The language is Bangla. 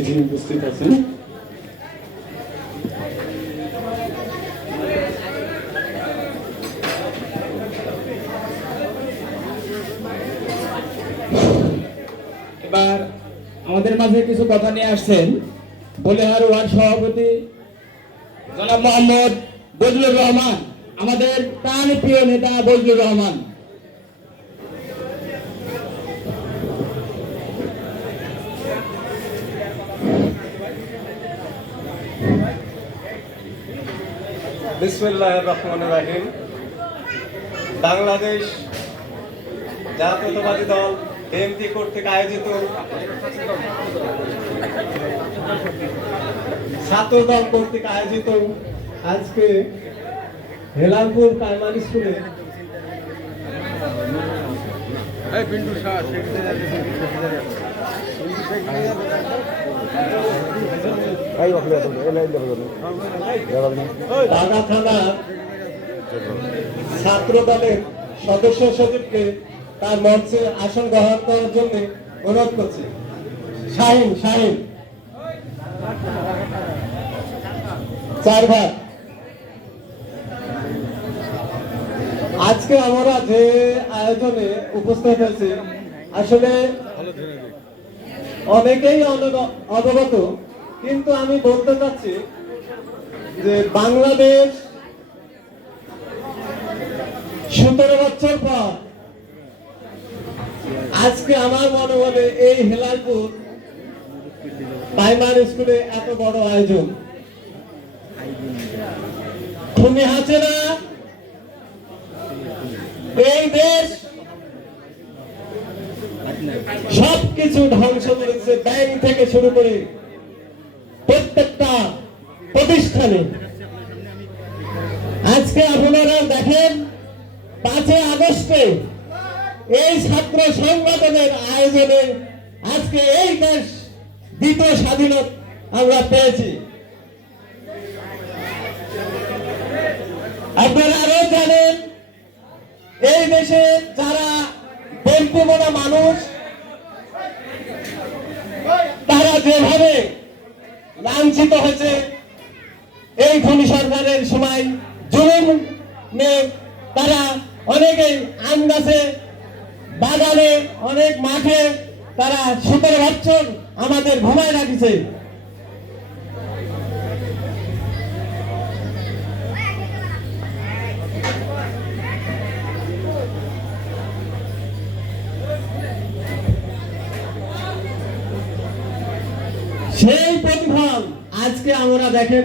উপস্থিত আছেন। এবার আমাদের মাঝে কিছু কথা নিয়ে আসছেন। বলিহার ওয়ার্ড সভাপতি জনাব মোহাম্মদ বজলুর রহমান, আমাদের প্রাণ প্রিয় নেতা বজলুর রহমান। বিসমুল্লাহ রহমান রাহিম। বাংলাদেশ জাতীয়তাবাদী দল বিএনপি কর্তৃক আয়োজিত ছাত্র দল কর্তৃক আয়োজিত আজকে হেলালপুর প্রাইমারি স্কুলে ছাত্র দলের সদস্য সচিবকে তার মঞ্চে আসন গ্রহণ করার জন্য অনুরোধ করছি। শাহিন শাহিন। চার ভাগ আজকে আমরা যে আয়োজনে উপস্থিত হয়েছি, আসলে অনেকেই অবগত কিন্তু আমি বলতে চাচ্ছি যে বাংলাদেশ সতেরো বছর পর আজকে আমার মনে বলে এই হেলালপুর প্রাইমারি স্কুলে এত বড় আয়োজন। তুমি হাসিনা, এই দেশ সবকিছু ধ্বংস করেছে, ব্যাংক থেকে শুরু করে প্রত্যেকটা প্রতিষ্ঠানে। আজকে আপনারা দেখেন, পাঁচই আগস্টে এই ছাত্র সংগঠনের আয়োজনে আজকে এই দেশ দ্বিতীয় স্বাধীনতা আমরা পেয়েছি। আপনারা আরও জানেন, এই দেশে যারা বন্ধুমনা মানুষ, তারা যেভাবে লাঞ্ছিত হয়েছে। এই খনি সরকারের সময় জুলুম তারা অনেকেই গাছে বাগানে অনেক মাঠে তারা সতেরো বছর আমাদের ঘুমায় রাখিছে। সেই প্রতিফল আজকে আমরা দেখেন